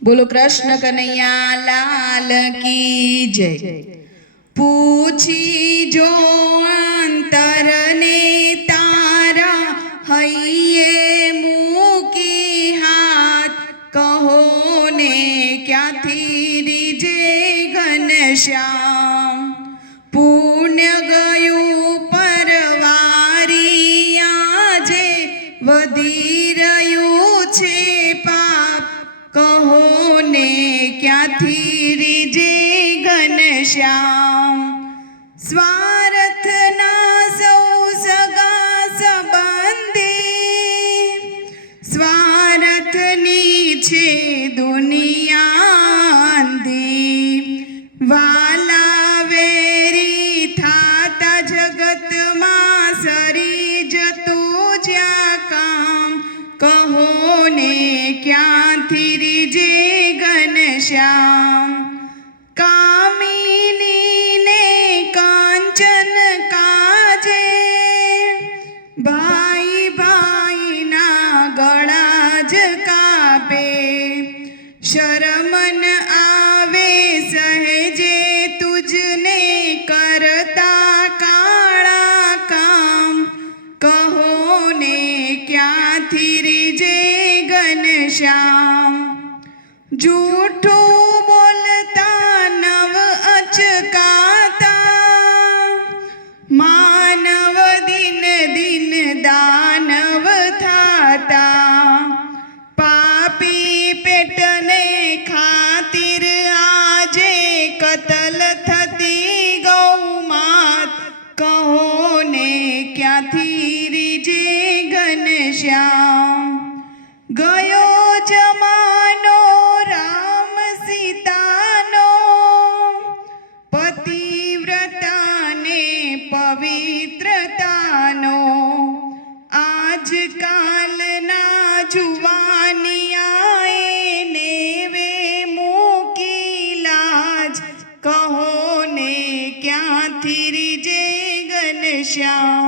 बोलो कृष्ण कन्हैया लाल की जय। पूछी जो अंतर ने तारा हइये मूकी हाथ कहो ने क्या थी રીજે ઘનશ્યામ। પુણ્ય ગયું પરવારી આજે વધી રહ્યું છે પાપ કહો ને ક્યાંથી રીજે ઘનશ્યામ। સ્વાર્થના સૌ સગા સંબંધી સ્વાર્થની છે દુનિયા અંધી। વાલા વેરી થાતા જગતમાં સરી જતું જ્યાં કામ કહો ને ક્યાંથી રીજે ઘનશ્યામ। કામિની ને કાંચન કાજે ભાઈ ભાઈના ગળા જ કાપે। શરમન આવે સહેજે તુજને કરતા કાળા કામ કહો ને ક્યાંથી રીજે ઘનશ્યામ। જૂઠું બોલતા નવ અચકાતા માનવ દિન દિન દાનવ થાતા। પાપી પેટને ખાतिर આજે કતલ થતી ગૌ માત કહો ને ક્યાંથી રીજે ઘનશ્યામ। ગયો જમાનો રામ સીતાનો પતિવ્રતાને પવિત્રતાનો। આજકાલના જુવાનિયાએ નેવે મૂકી લાજ કહો ને ક્યાંથી રીજે ઘનશ્યામ।